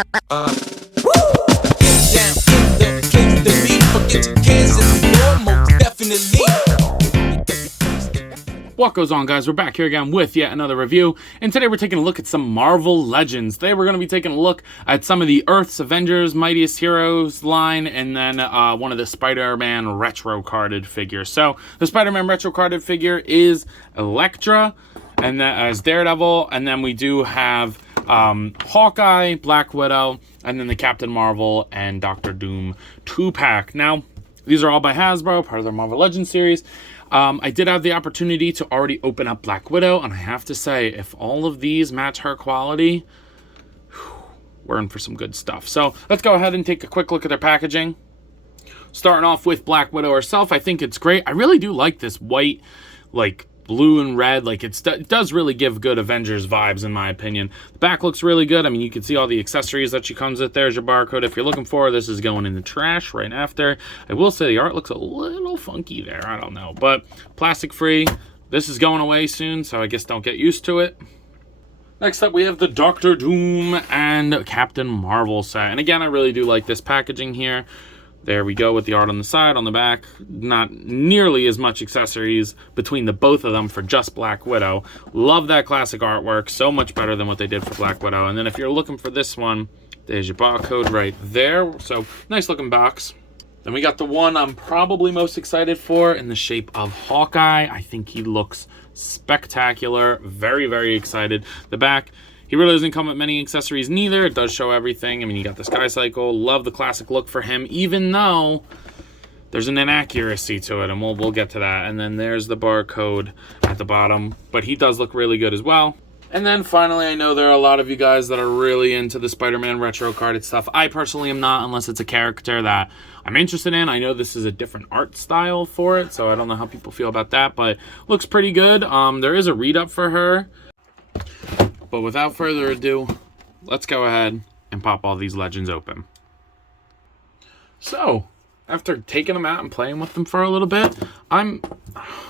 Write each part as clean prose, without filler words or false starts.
Down in the place to be. Forget your cares and the more, most definitely. What goes on, guys? We're back here again with yet another review, and today we're taking a look at some Marvel Legends. Today we're going to be taking a look at some of the Earth's Avengers, Mightiest Heroes line, and then one of the Spider-Man Retro carded figures. So the Spider-Man Retro carded figure is Elektra, and that as Daredevil, and then we do have Hawkeye, Black Widow, and then the Captain Marvel and Doctor Doom 2-pack. Now, these are all by Hasbro, part of their Marvel Legends series. I did have the opportunity to already open up Black Widow, and I have to say, if all of these match her quality, we're in for some good stuff. So let's go ahead and take a quick look at their packaging. Starting off with Black Widow herself, I think it's great. I really do like this white, like, blue and red. Like, it does really give good Avengers vibes, in my opinion. The back looks really good. I mean, you can see all the accessories that she comes with. There's your barcode if you're looking for. This is going in the trash right after. I will say the art looks a little funky there. I don't know. But plastic free. This is going away soon, so I guess don't get used to it. Next up, we have the Doctor Doom and Captain Marvel set. And again, I really do like this packaging here. There we go with the art on the side, on the back. Not nearly as much accessories between the both of them for just Black Widow. Love that classic artwork. So much better than what they did for Black Widow. And then if you're looking for this one, there's your barcode right there. So nice looking box. Then we got the one I'm probably most excited for in the shape of Hawkeye. I think he looks spectacular. Very, very excited. The back, he really doesn't come with many accessories neither. It does show everything. I mean, you got the Sky Cycle. Love the classic look for him, even though there's an inaccuracy to it, and we'll get to that. And then there's the barcode at the bottom, but he does look really good as well. And then finally, I know there are a lot of you guys that are really into the Spider-Man Retro carded stuff. I personally am not, unless it's a character that I'm interested in. I know this is a different art style for it, so I don't know how people feel about that, but looks pretty good. There is a read-up for her. But without further ado, let's go ahead and pop all these Legends open. So, after taking them out and playing with them for a little bit,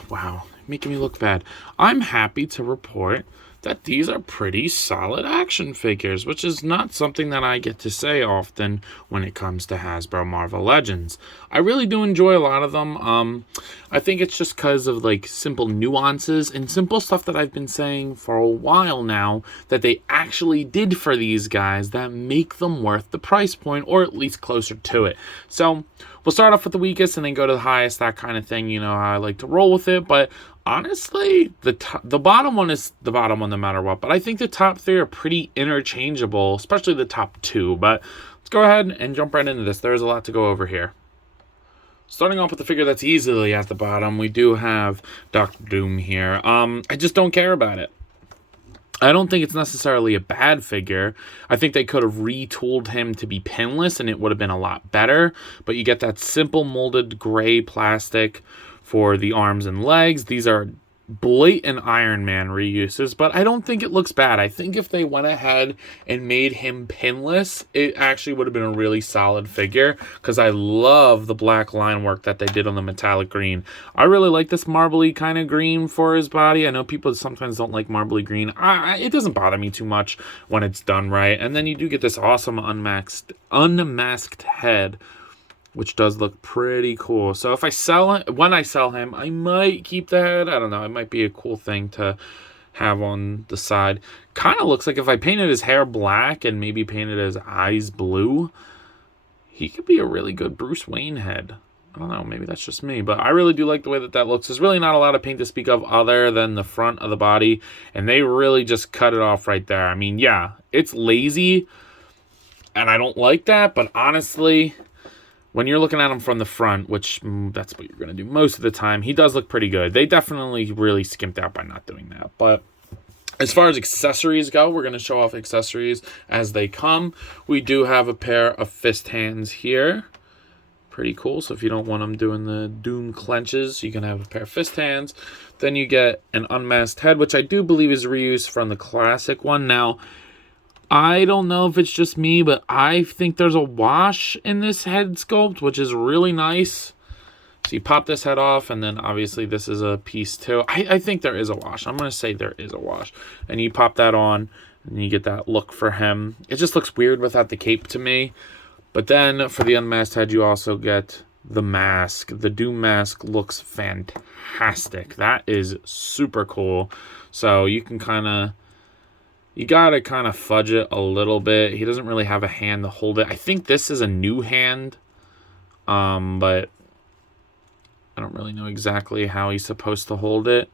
wow, making me look bad. I'm happy to report that these are pretty solid action figures, which is not something that I get to say often when it comes to Hasbro Marvel Legends. I really do enjoy a lot of them. I think it's just because of like simple nuances and simple stuff that I've been saying for a while now that they actually did for these guys that make them worth the price point, or at least closer to it. So we'll start off with the weakest and then go to the highest, that kind of thing. You know how I like to roll with it, but honestly, the bottom one is the bottom one no matter what. But I think the top three are pretty interchangeable, especially the top two. But let's go ahead and jump right into this. There's a lot to go over here. Starting off with the figure that's easily at the bottom, we do have Doctor Doom here. I just don't care about it. I don't think it's necessarily a bad figure. I think they could have retooled him to be pinless and it would have been a lot better. But you get that simple molded gray plastic for the arms and legs. These are blatant Iron Man reuses, but I don't think it looks bad. I think if they went ahead and made him pinless, it actually would have been a really solid figure, because I love the black line work that they did on the metallic green. I really like this marbly kind of green for his body. I know people sometimes don't like marbly green. It doesn't bother me too much when it's done right. And then you do get this awesome unmasked head, which does look pretty cool. So if when I sell him, I might keep the head. I don't know. It might be a cool thing to have on the side. Kind of looks like if I painted his hair black and maybe painted his eyes blue, he could be a really good Bruce Wayne head. I don't know. Maybe that's just me, but I really do like the way that looks. There's really not a lot of paint to speak of other than the front of the body, and they really just cut it off right there. I mean, yeah, it's lazy, and I don't like that, but honestly, when you're looking at him from the front, which that's what you're going to do most of the time, he does look pretty good. They definitely really skimped out by not doing that. But as far as accessories go, we're going to show off accessories as they come. We do have a pair of fist hands here. Pretty cool. So if you don't want them doing the Doom clenches, you can have a pair of fist hands. Then you get an unmasked head, which I do believe is reused from the classic one. Now, I don't know if it's just me, but I think there's a wash in this head sculpt, which is really nice. So you pop this head off, and then obviously this is a piece too. I think there is a wash. I'm going to say there is a wash. And you pop that on, And you get that look for him. It just looks weird without the cape to me. But then for the unmasked head, you also get the mask. The Doom mask looks fantastic. That is super cool. So you can you gotta kind of fudge it a little bit. He doesn't really have a hand to hold it. I think this is a new hand. But I don't really know exactly how he's supposed to hold it.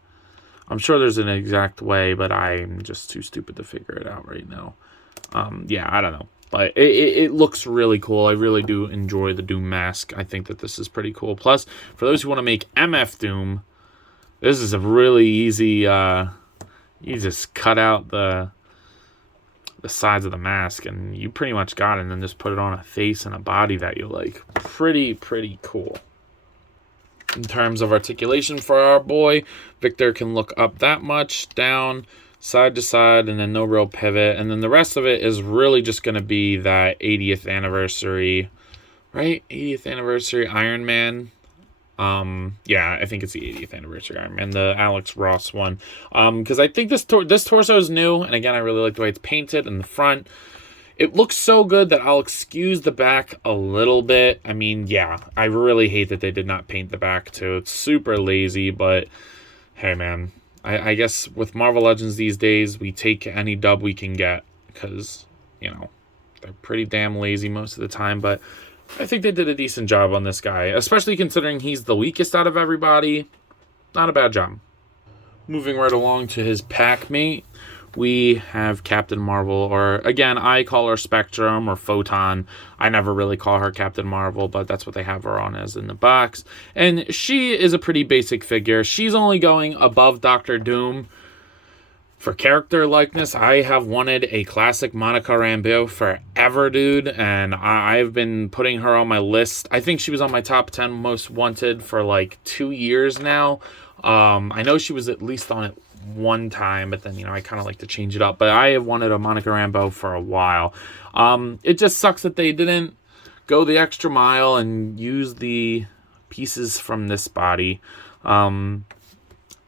I'm sure there's an exact way, but I'm just too stupid to figure it out right now. Yeah, I don't know. But it looks really cool. I really do enjoy the Doom mask. I think that this is pretty cool. Plus, for those who want to make MF Doom, this is a really easy... you just cut out the sides of the mask, and you pretty much got it, and then just put it on a face and a body that you like. Pretty cool. In terms of articulation for our boy, Victor can look up that much, down, side to side, and then no real pivot. And then the rest of it is really just going to be that 80th anniversary, right? 80th anniversary Iron Man. Yeah, I think it's the 80th anniversary Iron Man, the Alex Ross one. Because I think this torso is new, and again, I really like the way it's painted in the front. It looks so good that I'll excuse the back a little bit. I mean, yeah, I really hate that they did not paint the back too. It's super lazy, but hey, man. I guess with Marvel Legends these days, we take any dub we can get because, you know, they're pretty damn lazy most of the time. But I think they did a decent job on this guy, especially considering he's the weakest out of everybody. Not a bad job. Moving right along to his pack mate, we have Captain Marvel, or again, I call her Spectrum or Photon. I never really call her Captain Marvel, but that's what they have her on as in the box. And she is a pretty basic figure. She's only going above Doctor Doom. For character likeness, I have wanted a classic Monica Rambeau forever, dude, and I've been putting her on my list. I think she was on my top 10 most wanted for like 2 years now. I know she was at least on it one time, but then, you know, I kind of like to change it up. But I have wanted a Monica Rambeau for a while. It just sucks that they didn't go the extra mile and use the pieces from this body. You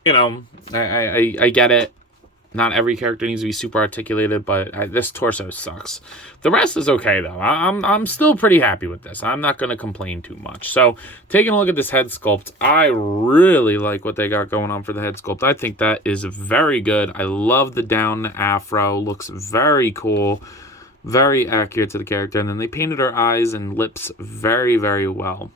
know, I get it. Not every character needs to be super articulated, but this torso sucks. The rest is okay, though. I'm still pretty happy with this. I'm not going to complain too much. So, taking a look at this head sculpt, I really like what they got going on for the head sculpt. I think that is very good. I love the down afro. Looks very cool. Very accurate to the character. And then they painted her eyes and lips very well.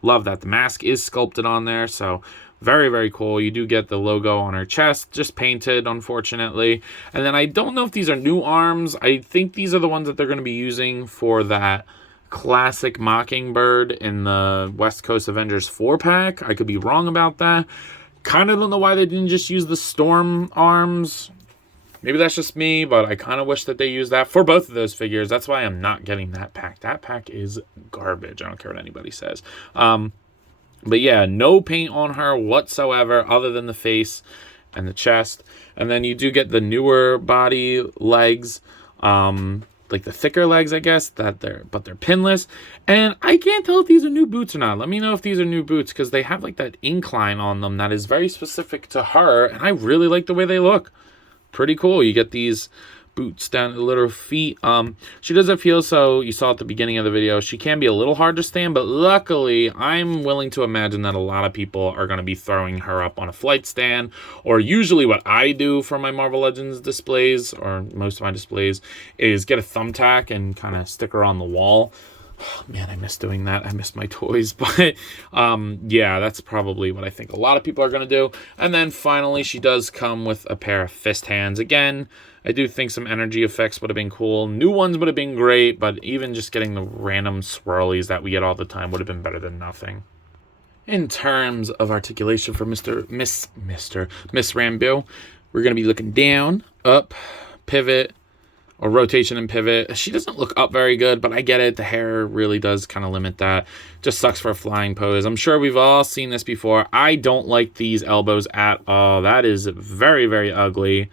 Love that. The mask is sculpted on there, so... very cool. You do get the logo on her chest, just painted, unfortunately. And then I don't know if these are new arms. I think these are the ones that they're going to be using for that classic Mockingbird in the West Coast Avengers 4-pack. I could be wrong about that. Kind of don't know why they didn't just use the Storm arms. Maybe that's just me, but I kind of wish that they used that for both of those figures. That's why I'm not getting that pack. That pack is garbage. I don't care what anybody says. But yeah, no paint on her whatsoever other than the face and the chest. And then you do get the newer body legs, like the thicker legs, I guess, but they're pinless. And I can't tell if these are new boots or not. Let me know if these are new boots, because they have like that incline on them that is very specific to her. And I really like the way they look. Pretty cool. You get these boots down to the little feet. She doesn't feel, so you saw at the beginning of the video, she can be a little hard to stand, but luckily I'm willing to imagine that a lot of people are going to be throwing her up on a flight stand, or usually what I do for my Marvel Legends displays, or most of my displays, is get a thumbtack and kind of stick her on the wall. Oh, man, I miss doing that. I miss my toys. But yeah, that's probably what I think a lot of people are going to do. And then finally, she does come with a pair of fist hands. Again, I do think some energy effects would have been cool. New ones would have been great, but even just getting the random swirlies that we get all the time would have been better than nothing. In terms of articulation for Miss Rambeau, we're going to be looking down, up, pivot, or rotation and pivot. She doesn't look up very good, but I get it. The hair really does kind of limit that. Just sucks for a flying pose. I'm sure we've all seen this before. I don't like these elbows at all. That is very ugly.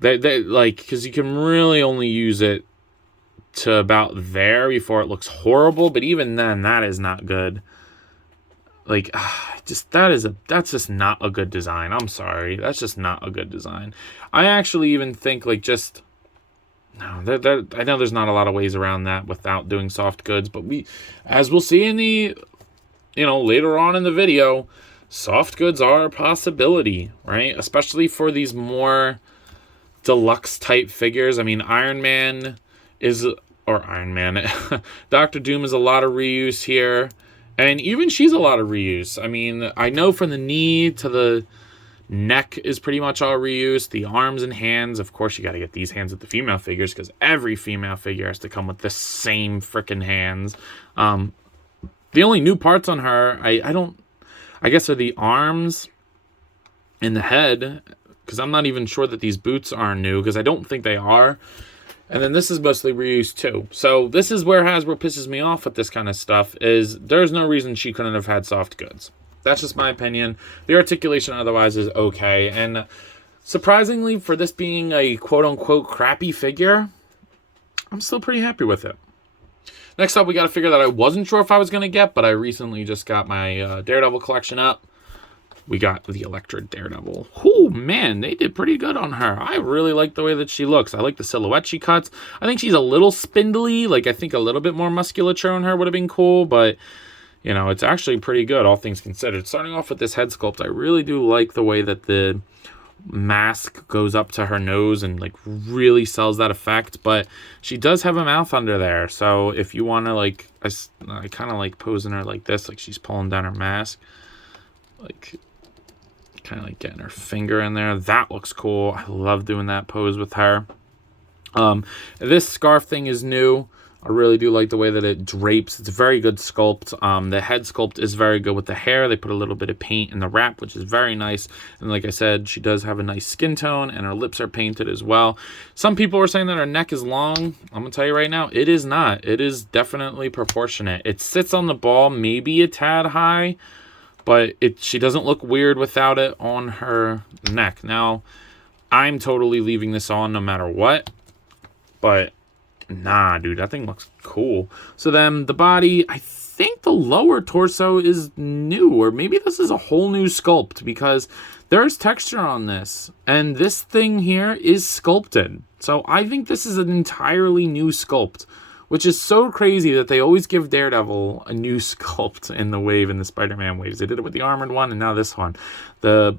They like, because you can really only use it to about there before it looks horrible. But even then, that is not good. Like, that's just not a good design. I'm sorry. That's just not a good design. I actually even think, like, just No, I know there's not a lot of ways around that without doing soft goods, but as we'll see in the, later on in the video, soft goods are a possibility, right? Especially for these more deluxe type figures. I mean, Iron Man, Doctor Doom is a lot of reuse here, and even she's a lot of reuse. I mean, I know from the knee to the neck is pretty much all reuse. The arms and hands, of course, you got to get these hands with the female figures because every female figure has to come with the same freaking hands. The only new parts on her, I guess, are the arms and the head, because I'm not even sure that these boots are new, because I don't think they are. And then this is mostly reused too. So this is where Hasbro pisses me off with this kind of stuff, is there's no reason she couldn't have had soft goods. That's just my opinion. The articulation otherwise is okay. And surprisingly, for this being a quote-unquote crappy figure, I'm still pretty happy with it. Next up, we got a figure that I wasn't sure if I was going to get, but I recently just got my Daredevil collection up. We got the Elektra Daredevil. Oh, man, they did pretty good on her. I really like the way that she looks. I like the silhouette she cuts. I think she's a little spindly. Like, I think a little bit more musculature on her would have been cool, but, it's actually pretty good, all things considered. Starting off with this head sculpt, I really do like the way that the mask goes up to her nose and like really sells that effect, but she does have a mouth under there, so if you want to I kind of like posing her like this, like she's pulling down her mask, like kind of like getting her finger in there. That looks cool. I love doing that pose with her. This scarf thing is new. I really do like the way that it drapes. It's a very good sculpt. The head sculpt is very good with the hair. They put a little bit of paint in the wrap, which is very nice. And like I said, she does have a nice skin tone, and her lips are painted as well. Some people were saying that her neck is long. I'm going to tell you right now, it is not. It is definitely proportionate. It sits on the ball maybe a tad high, but she doesn't look weird without it on her neck. Now, I'm totally leaving this on no matter what, but nah, dude, that thing looks cool. So then the body, I think the lower torso is new, or maybe this is a whole new sculpt, because there's texture on this, and this thing here is sculpted. So I think this is an entirely new sculpt, which is so crazy that they always give Daredevil a new sculpt in the Spider-Man waves. They did it with the armored one, and now this one. The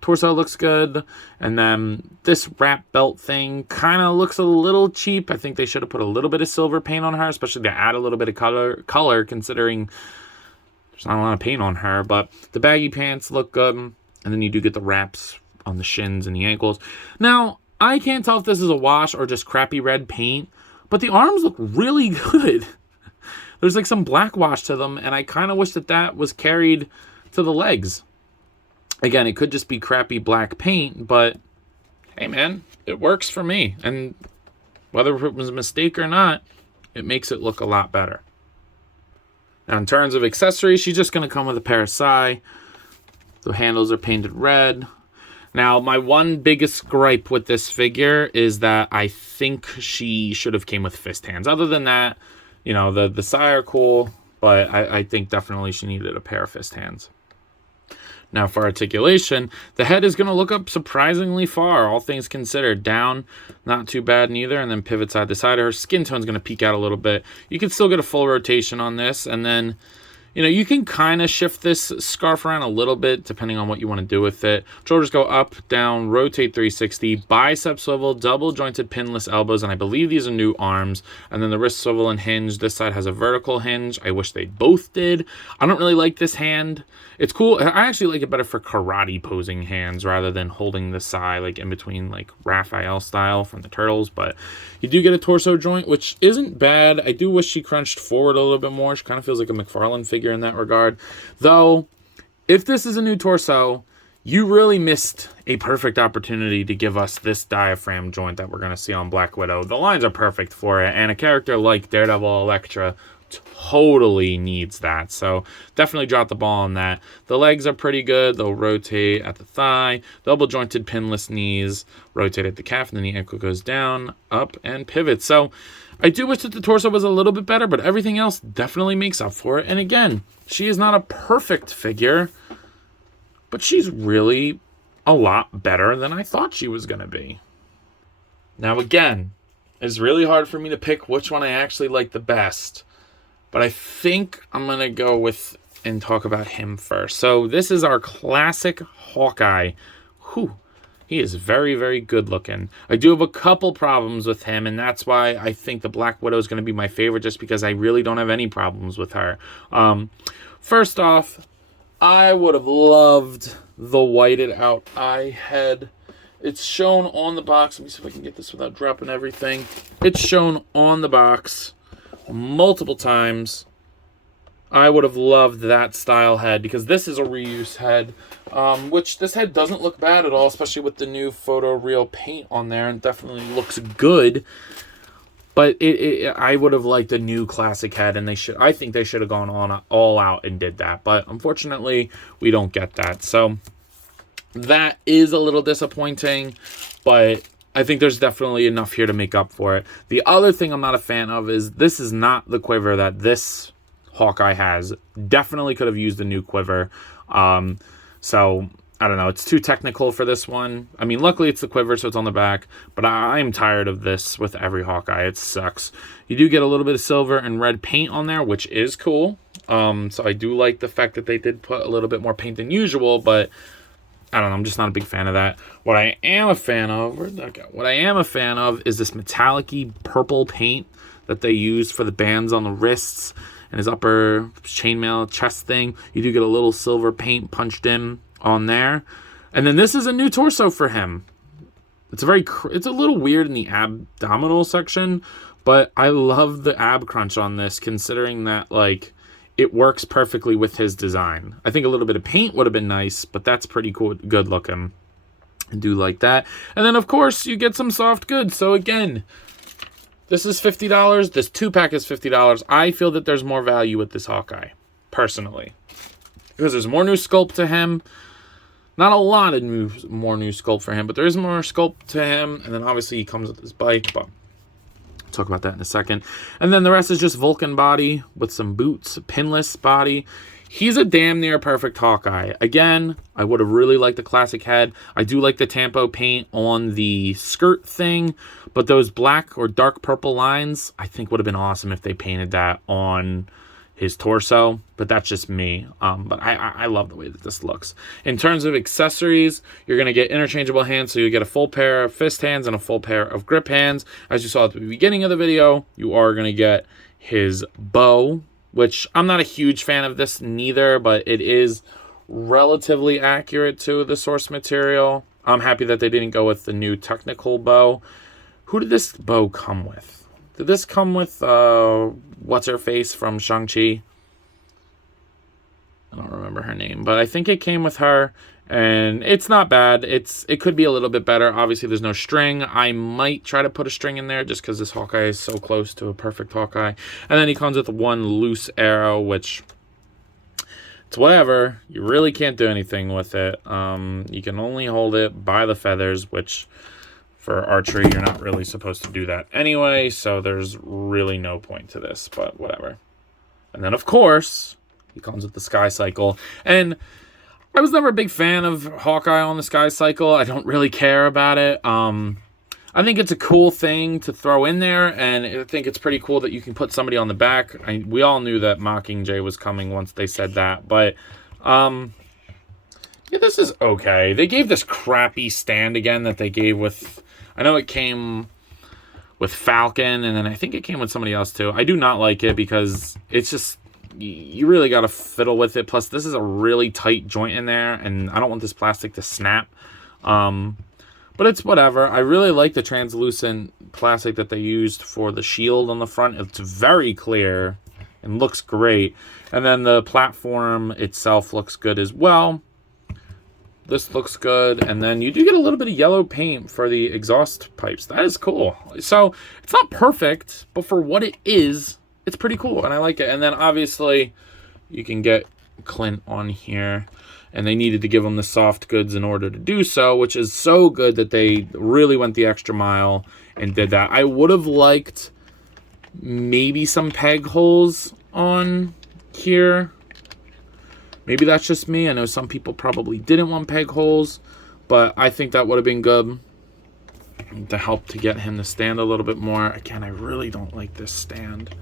torso looks good, and then this wrap belt thing kind of looks a little cheap. I think they should have put a little bit of silver paint on her, especially to add a little bit of color considering there's not a lot of paint on her. But the baggy pants look good, and then you do get the wraps on the shins and the ankles. Now, I can't tell if this is a wash or just crappy red paint, but the arms look really good. There's like some black wash to them, and I kind of wish that was carried to the legs. Again, it could just be crappy black paint, but hey, man, it works for me. And whether it was a mistake or not, it makes it look a lot better. Now, in terms of accessories, she's just going to come with a pair of sai. The handles are painted red. Now, my one biggest gripe with this figure is that I think she should have came with fist hands. Other than that, the sai are cool, but I think definitely she needed a pair of fist hands. Now for articulation, the head is going to look up surprisingly far, all things considered. Down, not too bad neither, and then pivot side to side. Her skin tone's going to peek out a little bit. You can still get a full rotation on this, and then, you can kind of shift this scarf around a little bit depending on what you want to do with it. Shoulders go up, down, rotate 360, bicep swivel, double jointed pinless elbows, and I believe these are new arms. And then the wrist swivel and hinge. This side has a vertical hinge. I wish they both did. I don't really like this hand. It's cool. I actually like it better for karate posing hands rather than holding the sai like in between like Raphael style from the Turtles. But you do get a torso joint, which isn't bad. I do wish she crunched forward a little bit more. She kind of feels like a McFarlane figure in that regard. Though, if this is a new torso, you really missed a perfect opportunity to give us this diaphragm joint that we're going to see on Black Widow. The lines are perfect for it, and a character like Daredevil Elektra totally needs that. So definitely drop the ball on that. The legs are pretty good. They'll rotate at the thigh, double jointed pinless knees, rotate at the calf, and then the ankle goes down, up, and pivots. So I do wish that the torso was a little bit better, but everything else definitely makes up for it. And again, she is not a perfect figure, but she's really a lot better than I thought she was going to be. Now again, It's really hard for me to pick which one I actually like the best. But I think I'm going to go with and talk about him first. So this is our classic Hawkeye. Whew. He is very, very good looking. I do have a couple problems with him, and that's why I think the Black Widow is going to be my favorite, just because I really don't have any problems with her. First off, I would have loved the whited out eye head. It's shown on the box. Let me see if I can get this without dropping everything. It's shown on the box multiple times. I would have loved that style head, because this is a reuse head, which this head doesn't look bad at all, especially with the new photo real paint on there, and definitely looks good. But I would have liked a new classic head, and I think they should have gone on all out and did that. But unfortunately, we don't get that. So that is a little disappointing, but I think there's definitely enough here to make up for it. The other thing I'm not a fan of is this is not the quiver that this Hawkeye has. Definitely could have used the new quiver. So I don't know. It's too technical for this one. I mean, luckily it's the quiver, so it's on the back. But I'm tired of this with every Hawkeye. It sucks. You do get a little bit of silver and red paint on there, which is cool. So I do like the fact that they did put a little bit more paint than usual, but I don't know. I'm just not a big fan of that. What I am a fan of, where'd that go? What I am a fan of is this metallic-y purple paint that they use for the bands on the wrists and his upper chainmail chest thing. You do get a little silver paint punched in on there. And then this is a new torso for him. It's a little weird in the abdominal section, but I love the ab crunch on this, considering that, like, it works perfectly with his design. I think a little bit of paint would have been nice, but that's pretty cool, good looking. I do like that. And then, of course, you get some soft goods. So again, this is $50. This 2-pack is $50. I feel that there's more value with this Hawkeye, personally, because there's more new sculpt to him. Not a lot of more new sculpt for him, but there is more sculpt to him. And then obviously he comes with his bike, but I'll talk about that in a second. And then the rest is just Vulcan body with some boots, pinless body. He's a damn near perfect Hawkeye. Again, I would have really liked the classic head. I do like the Tampo paint on the skirt thing, but those black or dark purple lines, I think would have been awesome if they painted that on his torso, but that's just me. But I love the way that this looks. In terms of accessories, you're going to get interchangeable hands, so you get a full pair of fist hands and a full pair of grip hands. As you saw at the beginning of the video, you are going to get his bow, which I'm not a huge fan of this neither, but it is relatively accurate to the source material. I'm happy that they didn't go with the new technical bow. Who did this bow come with? Did this come with, what's-her-face from Shang-Chi? I don't remember her name, but I think it came with her, and it's not bad. It could be a little bit better. Obviously, there's no string. I might try to put a string in there just because this Hawkeye is so close to a perfect Hawkeye. And then he comes with one loose arrow, which it's whatever. You really can't do anything with it. You can only hold it by the feathers, which for archery, you're not really supposed to do that anyway, so there's really no point to this, but whatever. And then, of course, he comes with the Sky Cycle. And I was never a big fan of Hawkeye on the Sky Cycle. I don't really care about it. I think it's a cool thing to throw in there, and I think it's pretty cool that you can put somebody on the back. We all knew that Mockingjay was coming once they said that, but yeah, this is okay. They gave this crappy stand again that they gave with, I know it came with Falcon, and then I think it came with somebody else too. I do not like it because it's just, you really got to fiddle with it. Plus, this is a really tight joint in there, and I don't want this plastic to snap. But it's whatever. I really like the translucent plastic that they used for the shield on the front. It's very clear and looks great. And then the platform itself looks good as well. This looks good. And then you do get a little bit of yellow paint for the exhaust pipes. That is cool. So it's not perfect, but for what it is, it's pretty cool. And I like it. And then obviously you can get Clint on here. And they needed to give him the soft goods in order to do so, which is so good that they really went the extra mile and did that. I would have liked maybe some peg holes on here. Maybe that's just me. I know some people probably didn't want peg holes, but I think that would have been good. to help to get him to stand a little bit more. Again, I really don't like this stand.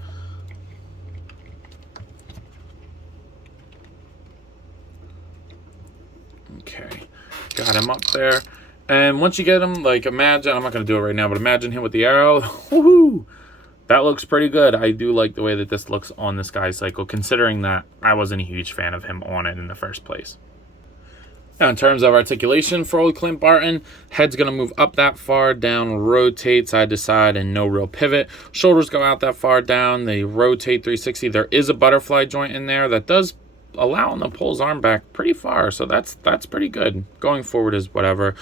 Okay, got him up there. And once you get him, like, imagine, I'm not going to do it right now, but imagine him with the arrow. Woohoo! That looks pretty good. I do like the way that this looks on the Sky Cycle, considering that I wasn't a huge fan of him on it in the first place. Now, in terms of articulation for old Clint Barton, head's going to move up that far, down, rotate side to side, and no real pivot. Shoulders go out that far down. They rotate 360. There is a butterfly joint in there that does allow him to pull his arm back pretty far, so that's pretty good. Going forward is whatever.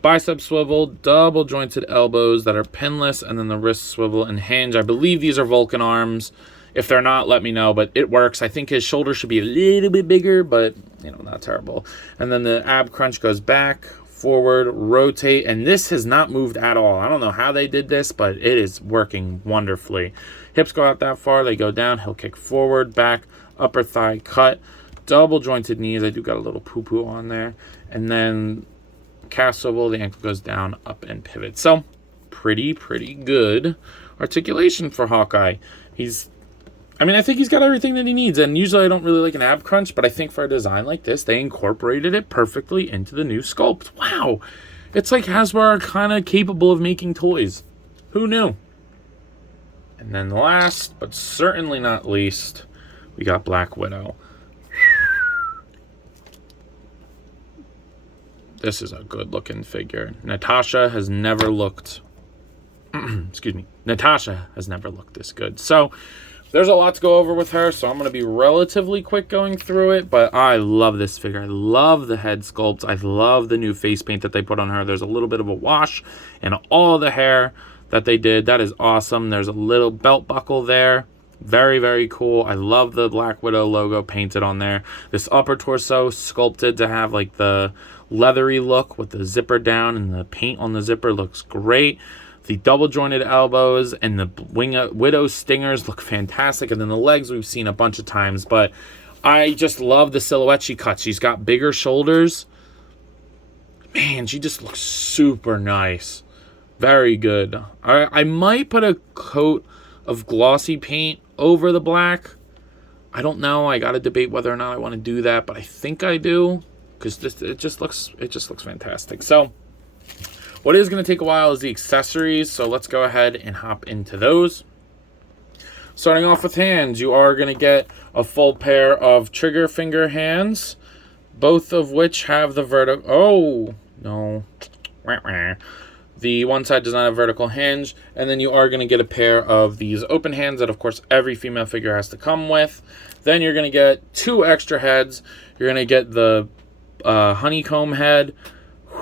Bicep swivel, double jointed elbows that are pinless, and then the wrist swivel and hinge. I believe these are Vulcan arms. If they're not, let me know, but it works. I think his shoulder should be a little bit bigger, but, you know, not terrible. And then the ab crunch goes back, forward, rotate, and this has not moved at all. I don't know how they did this, but it is working wonderfully. Hips go out that far, they go down, he'll kick forward, back, upper thigh cut, double jointed knees. I do got a little poo-poo on there. And then calf swivel, the ankle goes down, up, and pivot. So, pretty good articulation for Hawkeye. I think he's got everything that he needs, and usually I don't really like an ab crunch, but I think for a design like this, they incorporated it perfectly into the new sculpt. Wow! It's like Hasbro are kind of capable of making toys. Who knew? And then last, but certainly not least, we got Black Widow. This is a good-looking figure. Natasha has never looked... excuse me. Natasha has never looked this good. So, there's a lot to go over with her, so I'm going to be relatively quick going through it, but I love this figure. I love the head sculpt. I love the new face paint that they put on her. There's a little bit of a wash in all the hair that they did. That is awesome. There's a little belt buckle there. Very cool. I love the Black Widow logo painted on there. This upper torso sculpted to have like the leathery look with the zipper down, and the paint on the zipper looks great. The double jointed elbows and the Widow stingers look fantastic. And then the legs we've seen a bunch of times, but I just love the silhouette she cuts. She's got bigger shoulders. Man, she just looks super nice. Very good. I might put a coat of glossy paint over the black. I don't know. I got to debate whether or not I want to do that, but I think I do, because it just looks fantastic. So what is going to take a while is the accessories, so let's go ahead and hop into those. Starting off with hands, you are going to get a full pair of trigger finger hands, both of which have the vertical... Oh, no. The one side does not have vertical hinge, and then you are going to get a pair of these open hands that, of course, every female figure has to come with. Then you're going to get 2 extra heads. You're going to get the honeycomb head.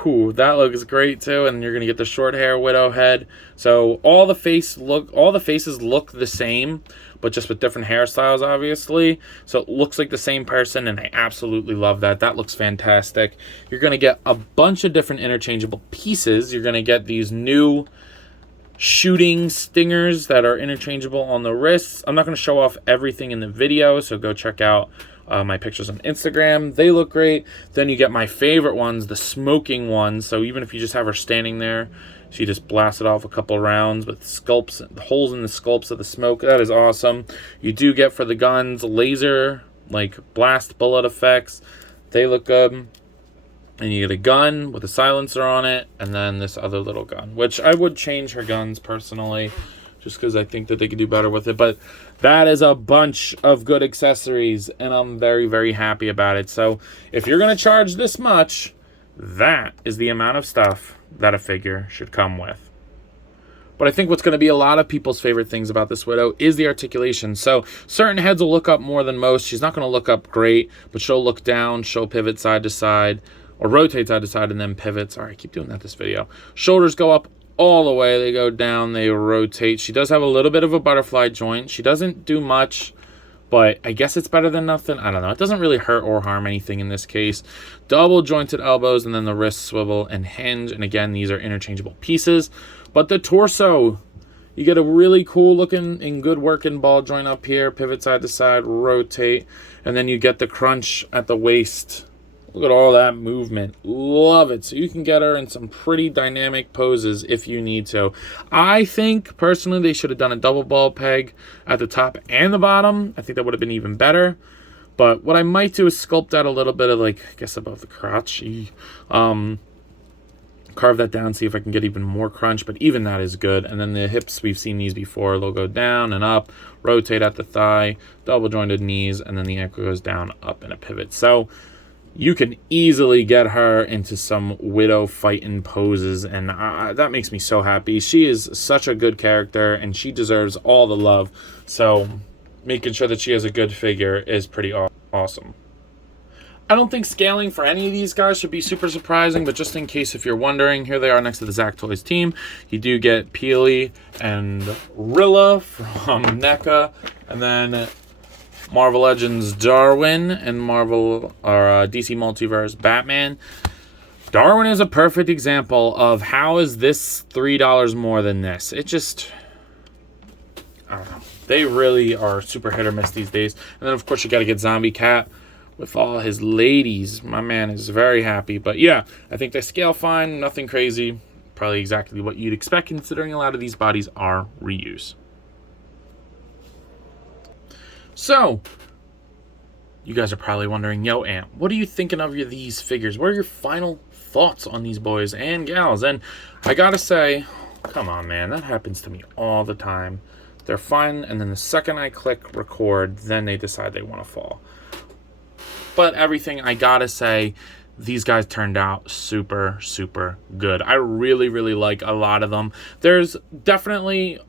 Ooh, that looks great too, and you're gonna get the short hair widow head. So all the faces look the same, but just with different hairstyles, obviously. So it looks like the same person, and I absolutely love that. That looks fantastic. You're gonna get a bunch of different interchangeable pieces. You're gonna get these new shooting stingers that are interchangeable on the wrists. I'm not gonna show off everything in the video, so go check out my pictures on Instagram. They look great. Then you get my favorite ones, the smoking ones. So even if you just have her standing there, she just blasted off a couple rounds with sculpts, holes in the sculpts of the smoke. That is awesome. You do get for the guns laser, like blast bullet effects. They look good. And you get a gun with a silencer on it, and then this other little gun, which I would change her guns personally, just because I think that they could do better with it. But that is a bunch of good accessories, and I'm very happy about it. So if you're going to charge this much, that is the amount of stuff that a figure should come with. But I think what's going to be a lot of people's favorite things about this Widow is the articulation. So certain heads will look up more than most. She's not going to look up great, but she'll look down, she'll pivot side to side, or rotate side to side and then pivot. Sorry, I keep doing that this video. Shoulders go up all the way, they go down, they rotate. She does have a little bit of a butterfly joint. She doesn't do much, but I guess it's better than nothing. I don't know. It doesn't really hurt or harm anything in this case. Double jointed elbows, and then the wrist swivel and hinge. And again, these are interchangeable pieces. But the torso, you get a really cool looking and good working ball joint up here. Pivot side to side, rotate. And then you get the crunch at the waist Look at all that movement. Love it. So you can get her in some pretty dynamic poses if you need to. I think, personally, they should have done a double ball peg at the top and the bottom. I think that would have been even better. But what I might do is sculpt out a little bit of, like, I guess above the crotch. Carve that down, see if I can get even more crunch, but even that is good. And then the hips, we've seen these before. They'll go down and up, rotate at the thigh, double jointed knees, and then the ankle goes down, up, and a pivot. So you can easily get her into some widow fighting poses, and that makes me so happy. She is such a good character, and she deserves all the love. So making sure that she has a good figure is pretty awesome. I don't think scaling for any of these guys should be super surprising, but just in case if you're wondering, here they are next to the Zack Toys team. You do get Peely and Rilla from NECA, and then Marvel Legends Darwin and DC Multiverse Batman. Darwin is a perfect example of how is this $3 more than this. It just, I don't know. They really are super hit or miss these days. And then, of course, you got to get Zombie Cat with all his ladies. My man is very happy. But yeah, I think they scale fine. Nothing crazy. Probably exactly what you'd expect, considering a lot of these bodies are reuse. So, you guys are probably wondering, yo, Ant, what are you thinking of these figures? What are your final thoughts on these boys and gals? And I gotta say, come on, man, that happens to me all the time. They're fun, and then the second I click record, then they decide they want to fall. But everything, I gotta say, these guys turned out super, super good. I really, really like a lot of them. There's definitely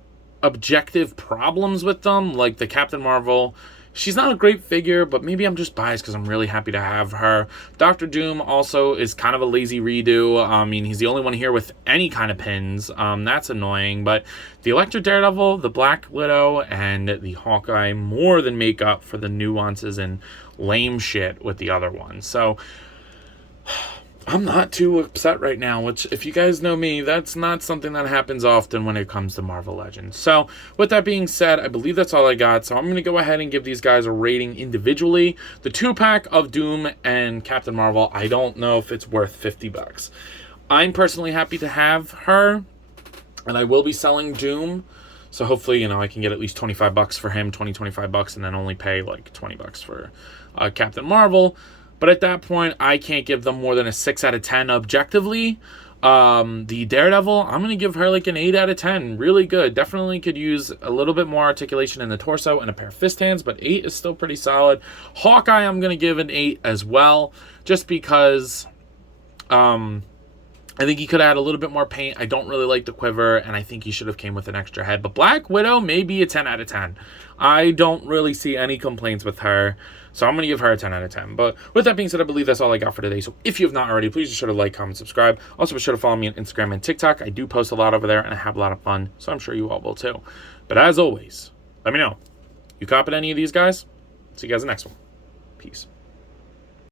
objective problems with them, like the Captain Marvel. She's not a great figure, but maybe I'm just biased because I'm really happy to have her. Dr. Doom also is kind of a lazy redo. I mean, he's the only one here with any kind of pins. That's annoying. But the Elektra Daredevil, the Black Widow, and the Hawkeye more than make up for the nuances and lame shit with the other ones. So I'm not too upset right now, which, if you guys know me, that's not something that happens often when it comes to Marvel Legends. So, with that being said, I believe that's all I got. So, I'm going to go ahead and give these guys a rating individually. The 2-pack of Doom and Captain Marvel, I don't know if it's worth $50. I'm personally happy to have her, and I will be selling Doom. So, hopefully, I can get at least $25 for him, $25, and then only pay like $20 for Captain Marvel. But at that point, I can't give them more than a 6 out of 10 objectively. The Daredevil, I'm going to give her like an 8 out of 10. Really good. Definitely could use a little bit more articulation in the torso and a pair of fist hands, but 8 is still pretty solid. Hawkeye, I'm going to give an 8 as well, just because I think he could add a little bit more paint. I don't really like the quiver, and I think he should have came with an extra head. But Black Widow, maybe a 10 out of 10. I don't really see any complaints with her. So I'm going to give her a 10 out of 10. But with that being said, I believe that's all I got for today. So if you have not already, please be sure to like, comment, subscribe. Also be sure to follow me on Instagram and TikTok. I do post a lot over there, and I have a lot of fun. So I'm sure you all will too. But as always, let me know. You copied any of these guys? See you guys in the next one. Peace.